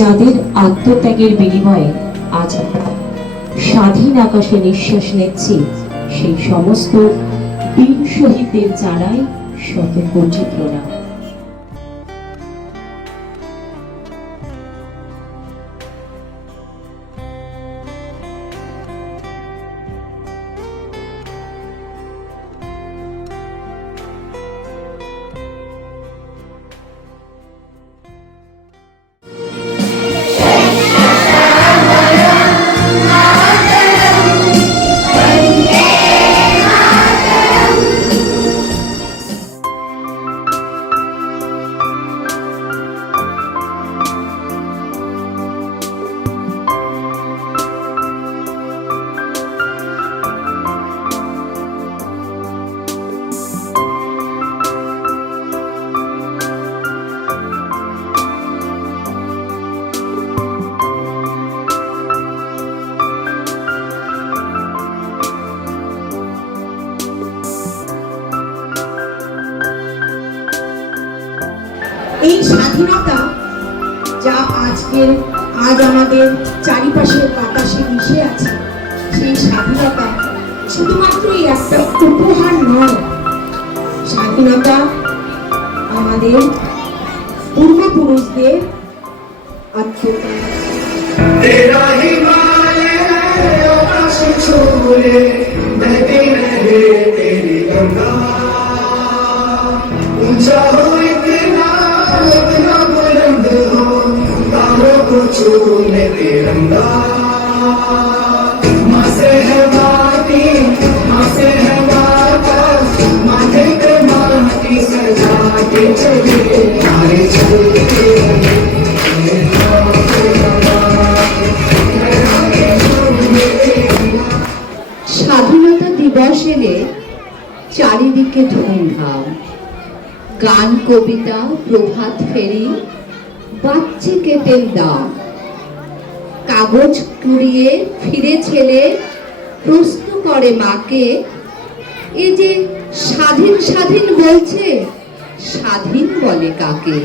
যাদের আত্মত্যাগের বিনিময়ে আজ আমরা স্বাধীন আকাশে নিঃশ্বাস নিচ্ছি, সেই সমস্ত বীর শহীদদের জানাই শতকোটি প্রণাম। এই স্বাধীনতা যা আজ আমাদের চারিপাশের বাতাসে মিশে আছে, সেই স্বাধীনতা শুধুমাত্রই একটা উপহার নয়। স্বাধীনতা আমাদের পূর্বপুরুষদের আত্মত্যাগ। तिरंगा माँ से है बाती, माँ से है वापस, माथे पे माटी सजा के चले नारे चलते স্বাধীনতা দিবস এলে চারিদিকে ধুমধাম, গান, কবিতা, প্রভাত ফেরি, বাচ্চে কেটেল দাম। কাগজ কুড়িয়ে ফিরে ছেলে প্রশ্ন করে মাকে, এ যে স্বাধীন স্বাধীন বলছে, স্বাধীন বলে কাকে?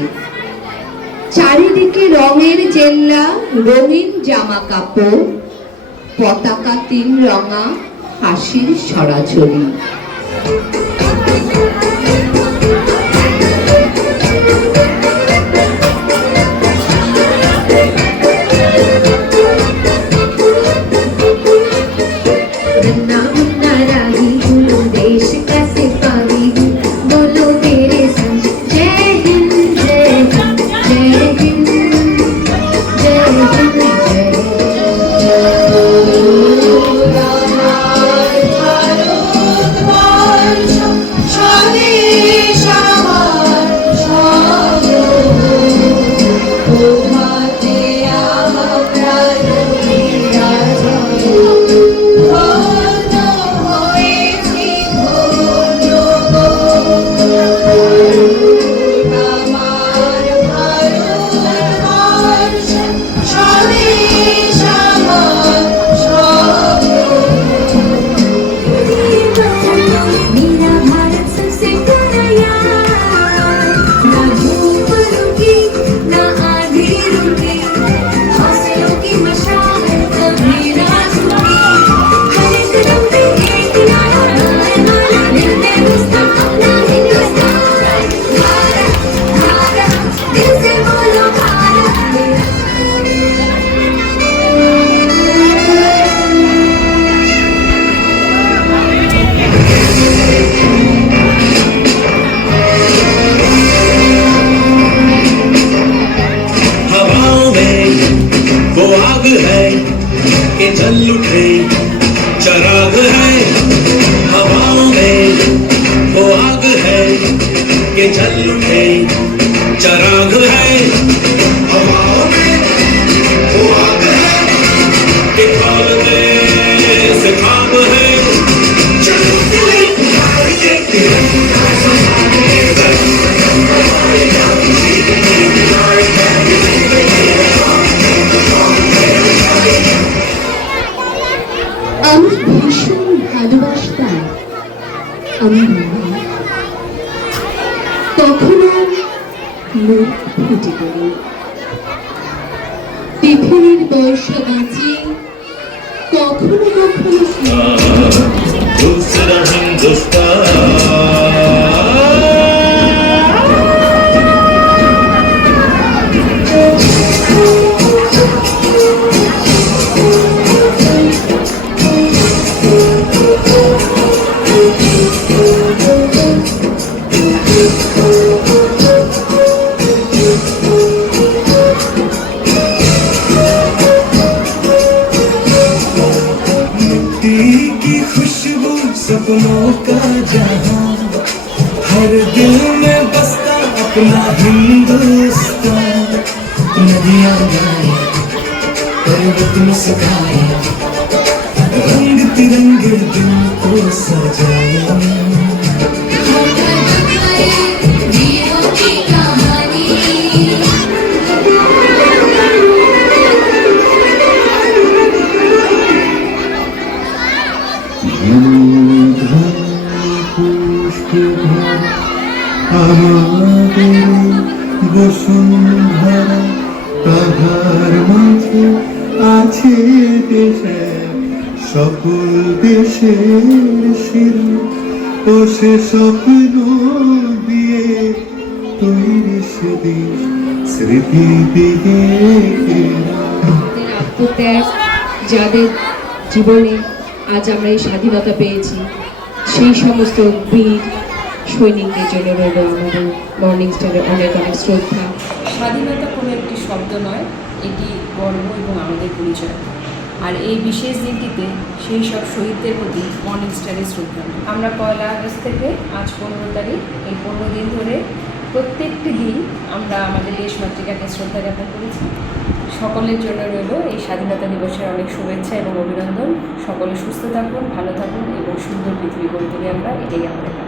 চারিদিকে রঙের জেল্লা, রঙিন জামা কাপড়, পতাকা তিন রঙা, হাসির ছড়াছড়ি। जल उठे चराग है हवाओं में, वो आग है कि जल उठे चराग है हवाओं में, वो आग है कि खोलते से खाब है। আমি ভীষণ ভালোবাসতাম আমার মা, তখন মুখ ফুটে গেল। পৃথিবীর পয়সা বাঁচিয়ে কখনো কখনো दूसरा हिंदुस्तान की खुशबू सपनों का जहां हर दिल में बसता अपना हिंदुस्तान नदियां गाए पर्वत मुस्काए रंग तिरंगे दिल को सजाए আমাদের বসুন্ধরা তাহার মাঝে আছে দেশে সকল দেশের শিরা ও সে স্বপ্ন দিয়ে তৈরি সে দেশ স্মৃতি দিয়ে আত্মত্যাগ যাদের জীবনে আজ আমরা এই স্বাধীনতা পেয়েছি সেই সমস্ত বীর সৈনিকদের জন্য রইল আমাদের মর্নিং স্টারের অনেক অনেক শ্রদ্ধা। স্বাধীনতা কোনো একটি শব্দ নয়, এটি গর্ব এবং আমাদের পরিচয়। আর এই বিশেষ দিনটিতে সেই সব শহীদদের প্রতি মর্নিং স্টারের শ্রদ্ধা। আমরা 1 আগস্ট থেকে আজ 15 তারিখ, এই 15 দিন ধরে প্রত্যেকটি দিন আমরা আমাদের দেশমাতৃকাকে শ্রদ্ধা জ্ঞাপন করেছি। সকলের জন্য রইল এই স্বাধীনতা দিবসের অনেক শুভেচ্ছা এবং অভিনন্দন। সকলে সুস্থ থাকুন, ভালো থাকুন এবং সুন্দর পৃথিবী গড়ে তুলি আমরা, এটাই আমাদের।